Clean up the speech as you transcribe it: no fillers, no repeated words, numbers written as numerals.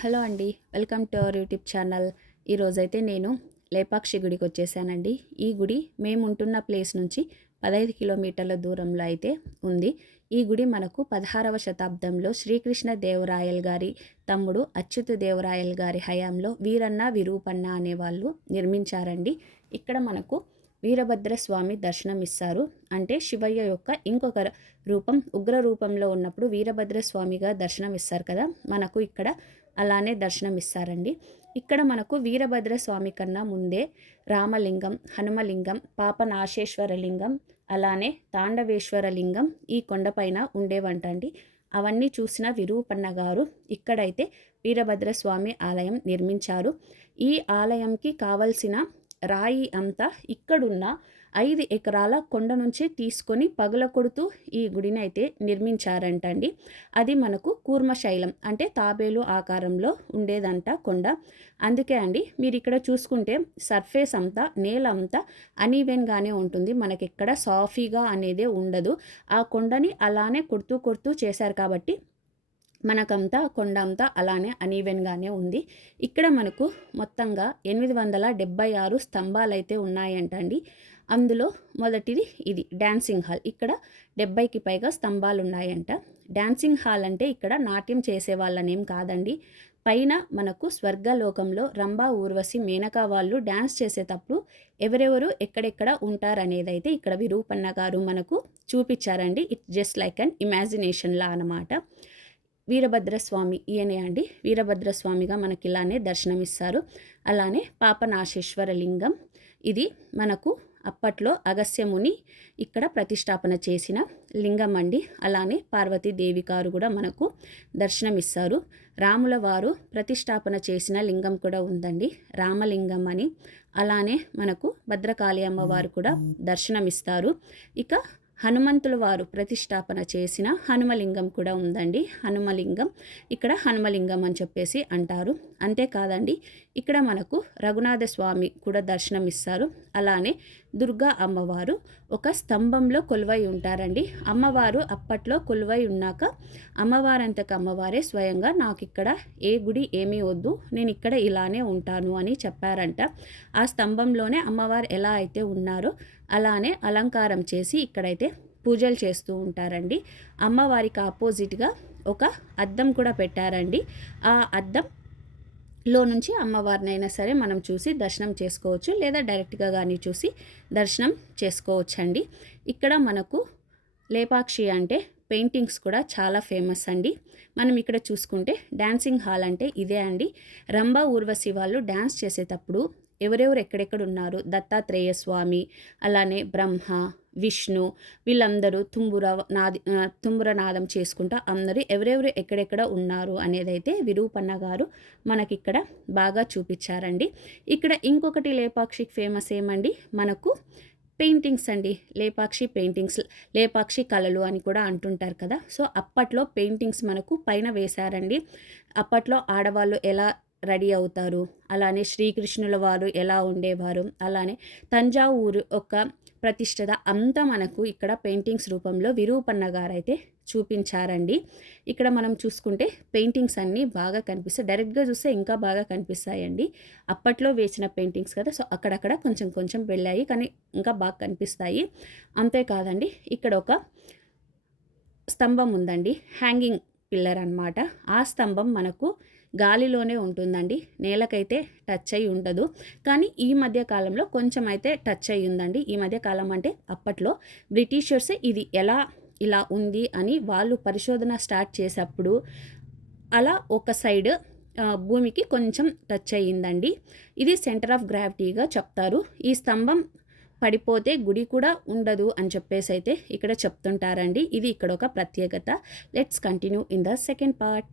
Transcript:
Hello అండి, welcome to our YouTube channel. ఈరోజైతే నేను లేపాక్షి గుడికి వచ్చేసానండి. ఈ గుడి మేము ఉంటున్న ప్లేస్ నుంచి 15 కిలోమీటర్ల దూరంలో అయితే ఉంది. ఈ గుడి మనకు 16వ శతాబ్దంలో శ్రీకృష్ణ దేవరాయల్ గారి తమ్ముడు అచ్యుత దేవరాయల్ గారి హయాంలో వీరన్న విరూపన్న అనేవాళ్ళు నిర్మించారండి. ఇక్కడ మనకు వీరభద్రస్వామి దర్శనం ఇస్తారు. అంటే శివయ్య యొక్క ఇంకొక రూపం ఉగ్ర రూపంలో ఉన్నప్పుడు వీరభద్రస్వామిగా దర్శనం ఇస్తారు కదా, మనకు ఇక్కడ అలానే దర్శనం ఇస్తారండి. ఇక్కడ మనకు వీరభద్రస్వామి కన్నా ముందే రామలింగం, హనుమలింగం, పాపనాశేశ్వర లింగం, అలానే తాండవేశ్వర లింగం ఈ కొండపైన ఉండేవంటండి. అవన్నీ చూసిన విరూపన్న గారు ఇక్కడైతే వీరభద్రస్వామి ఆలయం నిర్మించారు. ఈ ఆలయంకి కావలసిన రాయి అంతా ఇక్కడున్న 5 ఎకరాల కొండ నుంచి తీసుకొని పగలకొడుతూ ఈ గుడిని అయితే నిర్మించారంటండి. అది మనకు కూర్మశైలం అంటే తాబేలు ఆకారంలో ఉండేదంట కొండ. అందుకే అండి మీరు ఇక్కడ చూసుకుంటే సర్ఫేస్ అంతా నేల అంతా అనీవెన్గానే ఉంటుంది, మనకి ఎక్కడ సాఫీగా అనేదే ఉండదు. ఆ కొండని అలానే కొడుతూ చేశారు కాబట్టి మనకంతా కొండ అంతా అలానే అనీవెన్గానే ఉంది. ఇక్కడ మనకు మొత్తంగా 876 స్తంభాలు అయితే ఉన్నాయంటండి. అందులో మొదటిది ఇది డ్యాన్సింగ్ హాల్. ఇక్కడ 70కి పైగా స్తంభాలు ఉన్నాయంట. డ్యాన్సింగ్ హాల్ అంటే ఇక్కడ నాట్యం చేసే వాళ్ళనేం కాదండి. పైన మనకు స్వర్గలోకంలో రంభా, ఊర్వశి, మేనకా వాళ్ళు డ్యాన్స్ చేసేటప్పుడు ఎవరెవరు ఎక్కడెక్కడ ఉంటారనేదైతే ఇక్కడ విరూపన్న గారు మనకు చూపించారండి. ఇట్స్ జస్ట్ లైక్ అన్ ఇమాజినేషన్లా అనమాట. వీరభద్రస్వామి ఈయనే అండి. వీరభద్రస్వామిగా మనకి ఇలానే దర్శనమిస్తారు. అలానే పాపనాశేశ్వర లింగం, ఇది మనకు అప్పట్లో అగస్త్యముని ఇక్కడ ప్రతిష్టాపన చేసిన లింగం అండి. అలానే పార్వతీదేవి గారు కూడా మనకు దర్శనమిస్తారు. రాముల వారు ప్రతిష్టాపన చేసిన లింగం కూడా ఉందండి, రామలింగం అని. అలానే మనకు భద్రకాళి అమ్మవారు కూడా దర్శనమిస్తారు. ఇక హనుమంతుల వారు ప్రతిష్టాపన చేసిన హనుమలింగం కూడా ఉందండి. హనుమలింగం ఇక్కడ హనుమలింగం అని చెప్పేసి అంటారు. అంతేకాదండి ఇక్కడ మనకు రఘునాథ స్వామి కూడా దర్శనమిస్తారు. అలానే దుర్గా అమ్మవారు ఒక స్తంభంలో కొలువై ఉంటారండి. అమ్మవారు అప్పట్లో కొలువై ఉన్నాక అమ్మవారంతకు అమ్మవారే స్వయంగా నాకు ఇక్కడ ఏ గుడి ఏమీ వద్దు, నేను ఇక్కడ ఇలానే ఉంటాను అని చెప్పారంట. ఆ స్తంభంలోనే అమ్మవారు ఎలా అయితే ఉన్నారో అలానే అలంకారం చేసి ఇక్కడైతే పూజలు చేస్తూ ఉంటారండి. అమ్మవారికి ఆపోజిట్గా ఒక అద్దం కూడా పెట్టారండి. ఆ అద్దంలో నుంచి అమ్మవారినైనా సరే మనం చూసి దర్శనం చేసుకోవచ్చు, లేదా డైరెక్ట్గా కానీ చూసి దర్శనం చేసుకోవచ్చండి. ఇక్కడ మనకు లేపాక్షి అంటే పెయింటింగ్స్ కూడా చాలా ఫేమస్ అండి. మనం ఇక్కడ చూసుకుంటే డ్యాన్సింగ్ హాల్ అంటే ఇదే అండి. రంభా, ఊర్వశి వాళ్ళు డ్యాన్స్ చేసేటప్పుడు ఎవరెవరు ఎక్కడెక్కడ ఉన్నారు, దత్తాత్రేయ స్వామి, అలానే బ్రహ్మ, విష్ణు, వీళ్ళందరూ తుంబుర నాదం చేసుకుంటా అందరూ ఎవరెవరు ఎక్కడెక్కడ ఉన్నారు అనేదైతే విరూపన్న గారు మనకిక్కడ బాగా చూపించారండి. ఇక్కడ ఇంకొకటి లేపాక్షికి ఫేమస్ ఏమండి, మనకు పెయింటింగ్స్ అండి. లేపాక్షి పెయింటింగ్స్, లేపాక్షి కళలు అని కూడా అంటుంటారు కదా. సో అప్పట్లో పెయింటింగ్స్ మనకు పైన వేశారండి. అప్పట్లో ఆడవాళ్ళు ఎలా రెడీ అవుతారు, అలానే శ్రీకృష్ణుల వారు ఎలా ఉండేవారు, అలానే తంజావూరు ఒక ప్రతిష్టత అంతా మనకు ఇక్కడ పెయింటింగ్స్ రూపంలో విరూపన్న గారు అయితే చూపించారండి. ఇక్కడ మనం చూసుకుంటే పెయింటింగ్స్ అన్నీ బాగా కనిపిస్తాయి, డైరెక్ట్గా చూస్తే ఇంకా బాగా కనిపిస్తాయండి. అప్పట్లో వేసిన పెయింటింగ్స్ కదా, సో అక్కడక్కడ కొంచెం వెళ్ళాయి కానీ ఇంకా బాగా కనిపిస్తాయి. అంతేకాదండి ఇక్కడ ఒక స్తంభం ఉందండి, హ్యాంగింగ్ పిల్లర్ అన్నమాట. ఆ స్తంభం మనకు గాలిలోనే ఉంటుందండి, నేలకైతే టచ్ అయి ఉండదు. కానీ ఈ మధ్య కాలంలో కొంచెం అయితే టచ్ అయి ఉందండి. ఈ మధ్య కాలం అంటే అప్పట్లో బ్రిటిషర్స్ ఇది ఇలా ఉంది అని వాళ్ళు పరిశోధన స్టార్ట్ చేసేప్పుడు అలా ఒక సైడ్ భూమికి కొంచెం టచ్ అయ్యిందండి. ఇది సెంటర్ ఆఫ్ గ్రావిటీగా చెప్తారు. ఈ స్తంభం పడిపోతే గుడి కూడా ఉండదు అని చెప్పేసి అయితే ఇక్కడ చెప్తుంటారండి. ఇది ఇక్కడ ఒక ప్రత్యేకత. Let's continue in the second part.